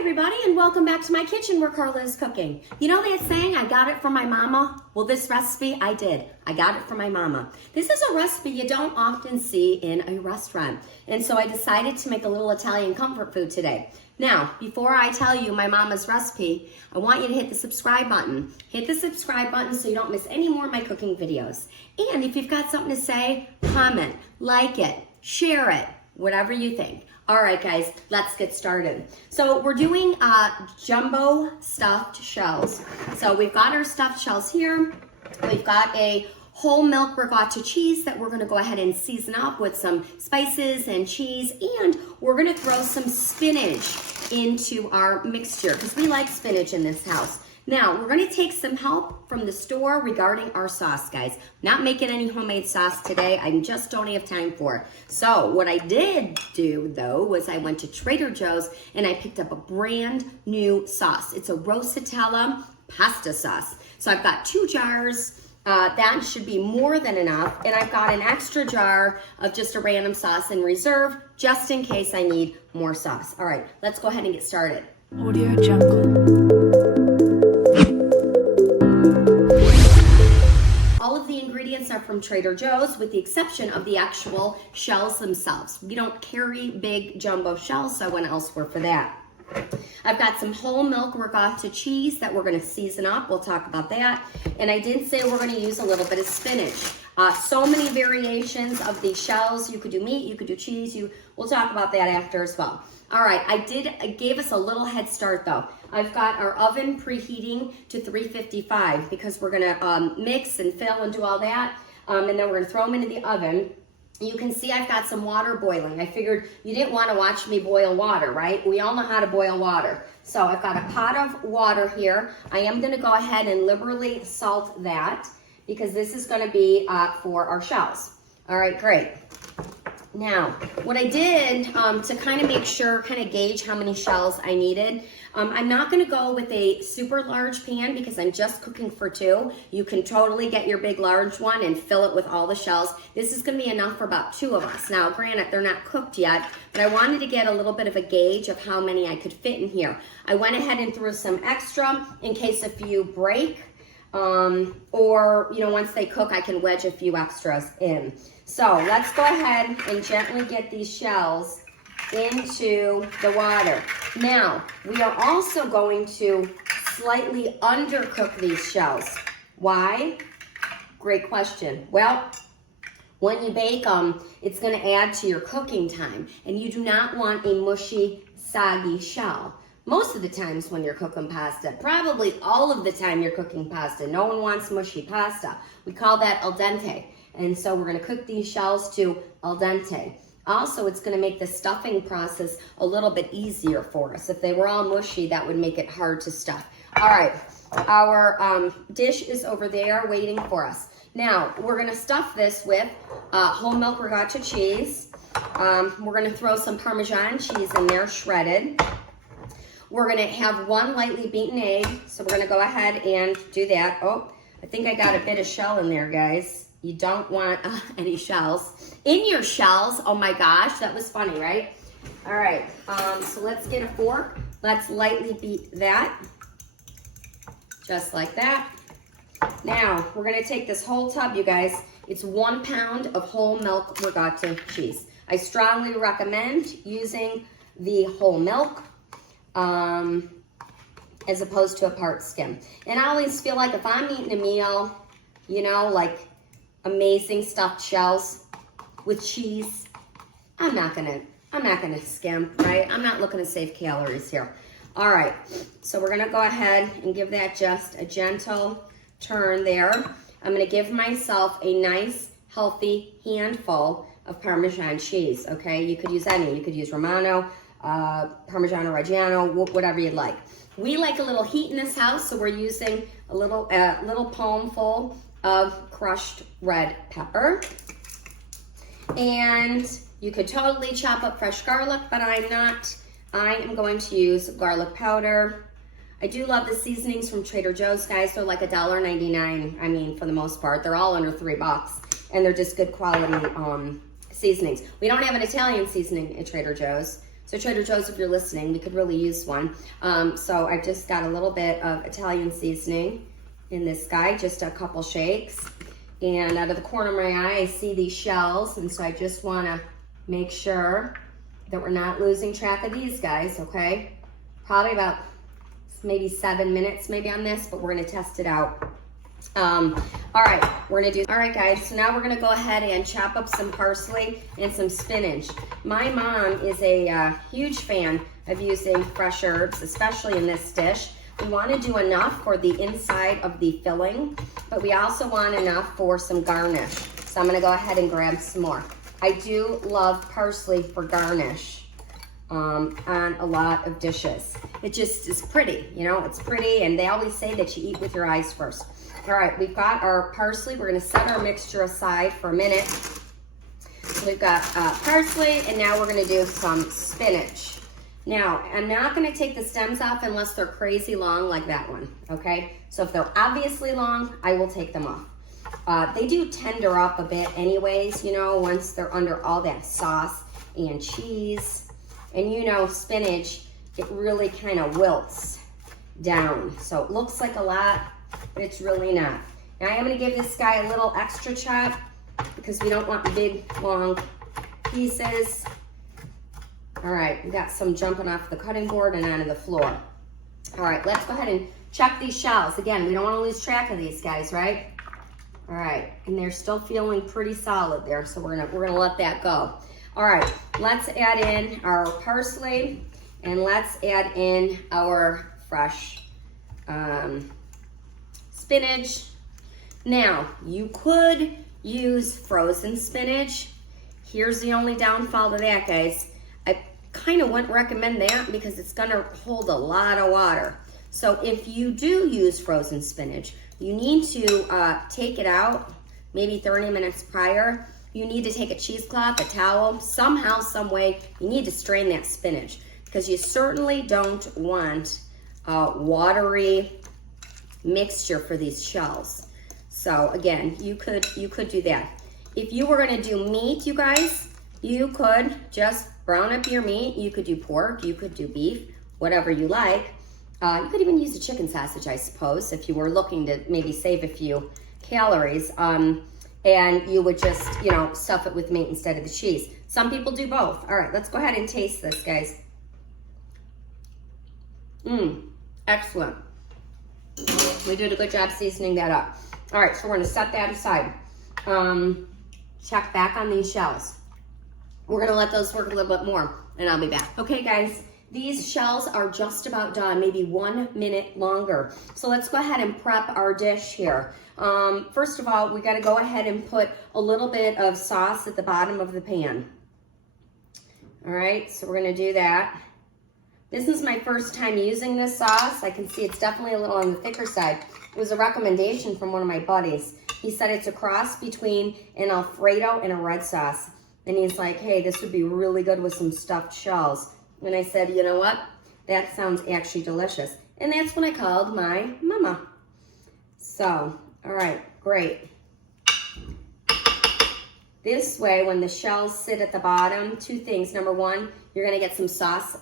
everybody, and welcome back to my kitchen where Carla is cooking. You know that saying, I got it from my mama? Well, this recipe, I did. I got it from my mama. This is a recipe you don't often see in a restaurant. And so I decided to make a little Italian comfort food today. Now, before I tell you my mama's recipe, I want you to hit the subscribe button. Hit the subscribe button so you don't miss any more of my cooking videos. And if you've got something to say, comment, like it, share it, whatever you think. All right, guys, let's get started. So we're doing jumbo stuffed shells. So we've got our stuffed shells here. We've got a whole milk ricotta cheese that we're gonna go ahead and season up with some spices and cheese, and we're gonna throw some spinach into our mixture because we like spinach in this house. Now, we're gonna take some help from the store regarding our sauce, guys. Not making any homemade sauce today. I just don't have time for it. So what I did do, though, was I went to Trader Joe's and I picked up a brand new sauce. It's a Rosatella pasta sauce. So I've got 2 jars. That should be more than enough. And I've got an extra jar of just a random sauce in reserve, just in case I need more sauce. All right, let's go ahead and get started. Audio Jungle. All of the ingredients are from Trader Joe's with the exception of the actual shells themselves. We don't carry big jumbo shells, so I went elsewhere for that. I've got some whole milk ricotta cheese that we're gonna season up. We'll talk about that. And I did say we're gonna use a little bit of spinach. So many variations of these shells. You could do meat, you could do cheese. We'll talk about that after as well. All right, I gave us a little head start though. I've got our oven preheating to 355 because we're gonna mix and fill and do all that. And then we're gonna throw them into the oven. You can see I've got some water boiling. I figured you didn't want to watch me boil water, right? We all know how to boil water. So I've got a pot of water here. I am going to go ahead and liberally salt that because this is going to be for our shells. All right, great. Now, what I did to kind of make sure, kind of gauge how many shells I needed, I'm not going to go with a super large pan because I'm just cooking for 2. You can totally get your big large one and fill it with all the shells. This is going to be enough for about 2 of us. Now, granted, they're not cooked yet, but I wanted to get a little bit of a gauge of how many I could fit in here. I went ahead and threw some extra in case a few break, or, you know, once they cook, I can wedge a few extras in. So let's go ahead and gently get these shells into the water. Now, we are also going to slightly undercook these shells. Why? Great question. Well, when you bake them, it's going to add to your cooking time, and you do not want a mushy, soggy shell. Most of the times when you're cooking pasta, probably all of the time you're cooking pasta, no one wants mushy pasta. We call that al dente. And so we're gonna cook these shells to al dente. Also, it's gonna make the stuffing process a little bit easier for us. If they were all mushy, that would make it hard to stuff. All right, our dish is over there waiting for us. Now, we're gonna stuff this with whole milk ricotta cheese. We're gonna throw some Parmesan cheese in there, shredded. We're gonna have 1 lightly beaten egg. So we're gonna go ahead and do that. Oh, I think I got a bit of shell in there, guys. You don't want any shells. In your shells, oh my gosh, that was funny, right? All right, so let's get a fork. Let's lightly beat that, just like that. Now, we're gonna take this whole tub, you guys. It's 1 pound of whole milk ricotta cheese. I strongly recommend using the whole milk as opposed to a part skim. And I always feel like if I'm eating a meal, you know, like amazing stuffed shells with cheese, I'm not gonna skim, right? I'm not looking to save calories here. All right, so we're gonna go ahead and give that just a gentle turn there. I'm gonna give myself a nice, healthy handful of Parmesan cheese, okay? You could use any, you could use Romano, Parmigiano Reggiano, whatever you'd like. We like a little heat in this house, so we're using a little palmful of crushed red pepper. And you could totally chop up fresh garlic, but I'm not. I am going to use garlic powder. I do love the seasonings from Trader Joe's, guys. They're like $1.99. I mean, for the most part, they're all under $3, and they're just good quality seasonings. We don't have an Italian seasoning at Trader Joe's, So Trader Joe's, if you're listening, we could really use one. So I just got a little bit of Italian seasoning in this guy, just a couple shakes. And out of the corner of my eye, I see these shells, and so I just want to make sure that we're not losing track of these guys, okay? Probably about maybe 7 minutes maybe on this, but we're going to test it out. All right, all right guys, so now we're gonna go ahead and chop up some parsley and some spinach. My mom is a huge fan of using fresh herbs, especially in this dish. We want to do enough for the inside of the filling, but we also want enough for some garnish. So I'm gonna go ahead and grab some more. I do love parsley for garnish on a lot of dishes. It just is pretty, you know, it's pretty, and they always say that you eat with your eyes first. All right, we've got our parsley. We're gonna set our mixture aside for a minute. So we've got parsley, and now we're gonna do some spinach. Now, I'm not gonna take the stems off unless they're crazy long like that one, okay? So if they're obviously long, I will take them off. They do tender up a bit anyways, you know, once they're under all that sauce and cheese. And you know, spinach, it really kind of wilts down. So it looks like a lot, but it's really not. Now I am gonna give this guy a little extra chop because we don't want big, long pieces. All right, we got some jumping off the cutting board and onto the floor. All right, let's go ahead and check these shells. Again, we don't wanna lose track of these guys, right? All right, and they're still feeling pretty solid there, so we're gonna let that go. All right, let's add in our parsley and let's add in our fresh spinach. Now, you could use frozen spinach. Here's the only downfall to that, guys. I kind of wouldn't recommend that because it's gonna hold a lot of water. So if you do use frozen spinach, you need to take it out maybe 30 minutes prior. You need to take a cheesecloth, a towel, somehow, some way, you need to strain that spinach because you certainly don't want a watery mixture for these shells. So again, you could do that. If you were gonna do meat, you guys, you could just brown up your meat. You could do pork, you could do beef, whatever you like. You could even use a chicken sausage, I suppose, if you were looking to maybe save a few calories. And you would just, you know, stuff it with meat instead of the cheese. Some people do both. All right, let's go ahead and taste this, guys. Excellent. We did a good job seasoning that up. All right, so we're gonna set that aside. Check back on these shells. We're gonna let those work a little bit more, and I'll be back. Okay, guys, these shells are just about done, maybe 1 minute longer. So let's go ahead and prep our dish here. First of all, we gotta go ahead and put a little bit of sauce at the bottom of the pan. All right, so we're gonna do that. This is my first time using this sauce. I can see it's definitely a little on the thicker side. It was a recommendation from one of my buddies. He said it's a cross between an Alfredo and a red sauce. And he's like, hey, this would be really good with some stuffed shells. And I said, you know what? That sounds actually delicious. And that's what I called my mama. So, all right, great. This way, when the shells sit at the bottom, two things. Number one, you're gonna get some sauce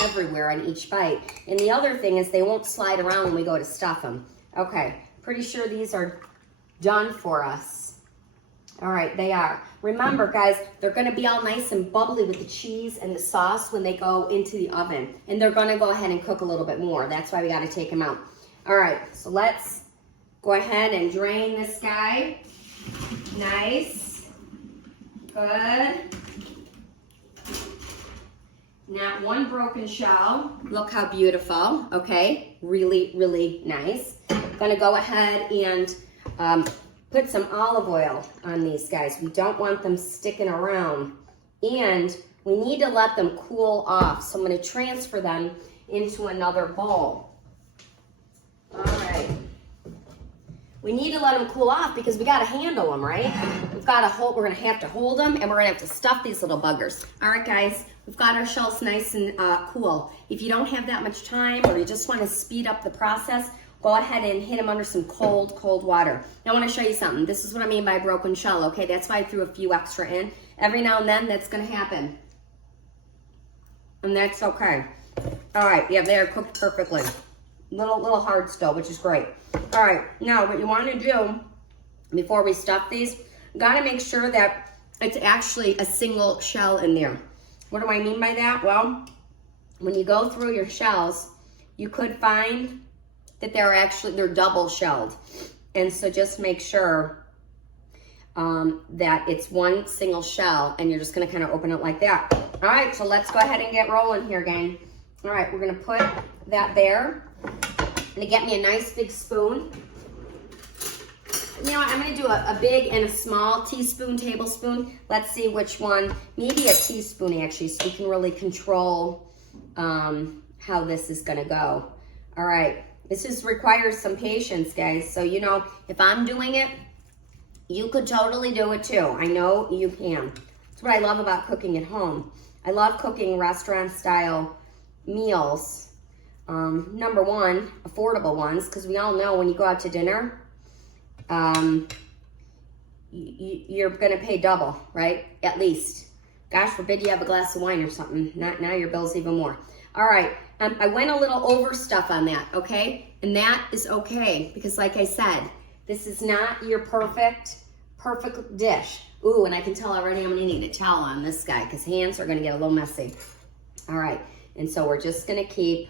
everywhere on each bite. And the other thing is they won't slide around when we go to stuff them. Okay, pretty sure these are done for us. All right, they are. Remember, guys, they're gonna be all nice and bubbly with the cheese and the sauce when they go into the oven. And they're gonna go ahead and cook a little bit more. That's why we gotta take them out. All right, so let's go ahead and drain this guy. Nice, good. Not one broken shell. Look how beautiful, okay? Really, really nice. Gonna go ahead and put some olive oil on these guys. We don't want them sticking around. And we need to let them cool off. So I'm gonna transfer them into another bowl. All right. We need to let them cool off because we gotta handle them, right? We're gonna have to hold them and we're gonna have to stuff these little buggers. All right, guys, we've got our shells nice and cool. If you don't have that much time or you just wanna speed up the process, go ahead and hit them under some cold, cold water. Now I wanna show you something. This is what I mean by broken shell, okay? That's why I threw a few extra in. Every now and then, that's gonna happen. and that's okay. All right, yeah, they are cooked perfectly. Little hard still, which is great. All right, now what you want to do before we stuff these, gotta make sure that it's actually a single shell in there. What do I mean by that? Well, when you go through your shells, you could find that they're double shelled. And so just make sure that it's one single shell, and you're just gonna kind of open it like that. All right, so let's go ahead and get rolling here, gang. All right, we're gonna put that there. I'm gonna get me a nice big spoon. You know what, I'm gonna do a big and a small teaspoon, tablespoon. Let's see which one, maybe a teaspoon actually, so we can really control how this is gonna go. All right, this requires some patience, guys. So, you know, if I'm doing it, you could totally do it too. I know you can. That's what I love about cooking at home. I love cooking restaurant style meals. Number one, affordable ones, because we all know when you go out to dinner, you're gonna pay double, right? At least. Gosh forbid you have a glass of wine or something. Now your bill's even more. All right, I went a little over stuff on that, okay? And that is okay, because like I said, this is not your perfect dish. Ooh, and I can tell already I'm gonna need a towel on this guy, because hands are gonna get a little messy. All right, and so we're just gonna keep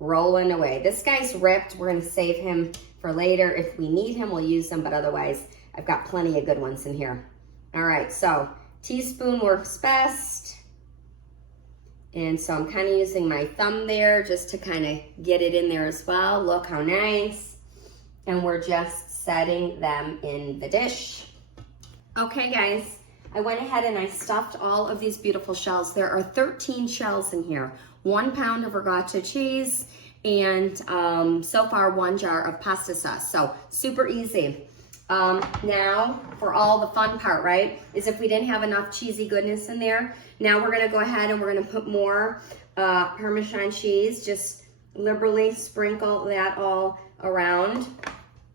rolling away. This guy's ripped. We're gonna save him for later. If we need him, we'll use him, but otherwise, I've got plenty of good ones in here. All right, so teaspoon works best. And so I'm kind of using my thumb there just to kind of get it in there as well. Look how nice. And we're just setting them in the dish. Okay, guys, I went ahead and I stuffed all of these beautiful shells. There are 13 shells in here. 1 pound of ricotta cheese, and so far 1 jar of pasta sauce. So super easy. Now for all the fun part, right, is if we didn't have enough cheesy goodness in there, now we're gonna go ahead and we're gonna put more Parmesan cheese. Just liberally sprinkle that all around.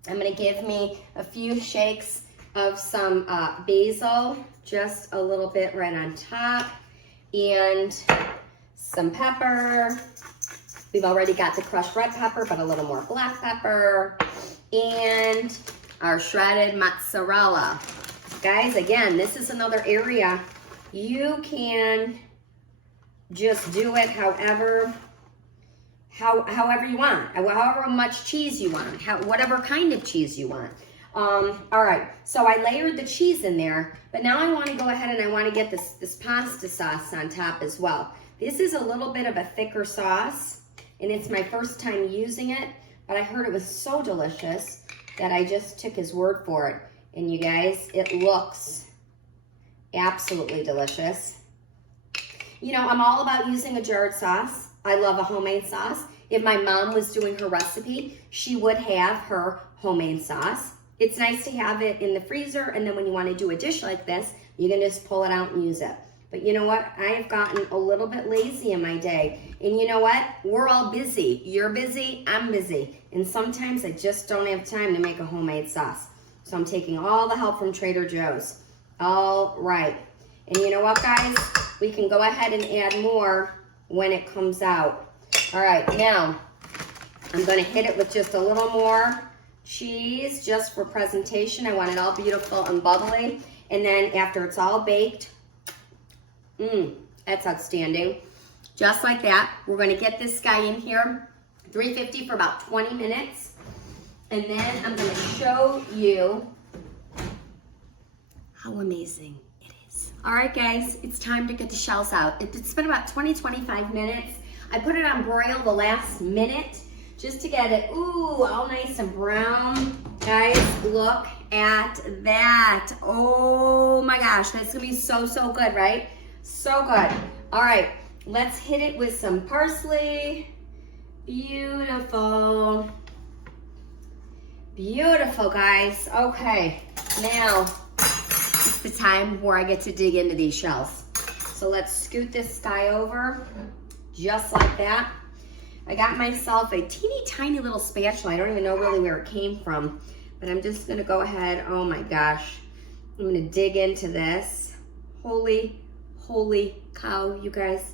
I'm gonna give me a few shakes of some basil, just a little bit right on top, and some pepper. We've already got the crushed red pepper, but a little more black pepper, and our shredded mozzarella. Guys, again, this is another area you can just do it however you want, however much cheese you want, whatever kind of cheese you want. All right, so I layered the cheese in there, but now I want to go ahead and I want to get this pasta sauce on top as well. This is a little bit of a thicker sauce, and it's my first time using it, but I heard it was so delicious that I just took his word for it. And you guys, it looks absolutely delicious. You know, I'm all about using a jarred sauce. I love a homemade sauce. If my mom was doing her recipe, she would have her homemade sauce. It's nice to have it in the freezer, and then when you want to do a dish like this, you can just pull it out and use it. But you know what? I have gotten a little bit lazy in my day. And you know what? We're all busy. You're busy, I'm busy. And sometimes I just don't have time to make a homemade sauce. So I'm taking all the help from Trader Joe's. All right. And you know what, guys? We can go ahead and add more when it comes out. All right, now I'm going to hit it with just a little more cheese just for presentation. I want it all beautiful and bubbly. And then after it's all baked, that's outstanding. Just like that, we're going to get this guy in here, 350 for about 20 minutes. And then I'm going to show you how amazing it is. All right, guys, it's time to get the shells out. It's been about 20-25 minutes. I put it on broil the last minute just to get it, all nice and brown. Guys, look at that. Oh my gosh, that's going to be so, so good, right? So good. All right, let's hit it with some parsley. Beautiful. Beautiful, guys. Okay, now it's the time where I get to dig into these shells. So let's scoot this guy over just like that. I got myself a teeny tiny little spatula. I don't even know really where it came from, but I'm just gonna go ahead. Oh my gosh. I'm gonna dig into this. Holy cow, you guys.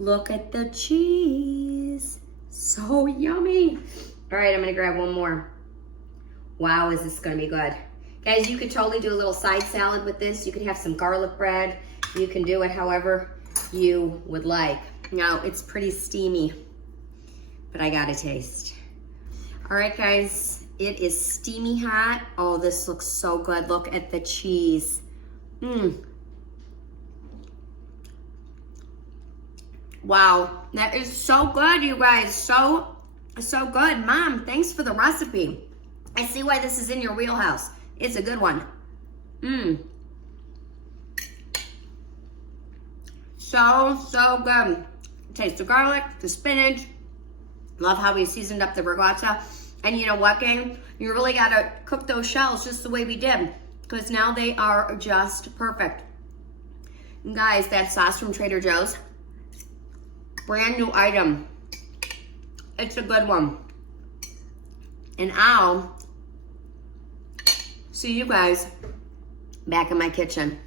Look at the cheese. So yummy. All right, I'm gonna grab one more. Wow, is this gonna be good. Guys, you could totally do a little side salad with this. You could have some garlic bread. You can do it however you would like. Now, it's pretty steamy, but I gotta taste. All right, guys, it is steamy hot. Oh, this looks so good. Look at the cheese. Wow, that is so good, you guys. So good. Mom, thanks for the recipe. I see why this is in your wheelhouse. It's a good one. So good. Taste the garlic, the spinach. Love how we seasoned up the ricotta. And you know what, gang? You really gotta cook those shells just the way we did, because now they are just perfect. And guys, that sauce from Trader Joe's, brand new item. It's a good one. And I'll see you guys back in my kitchen.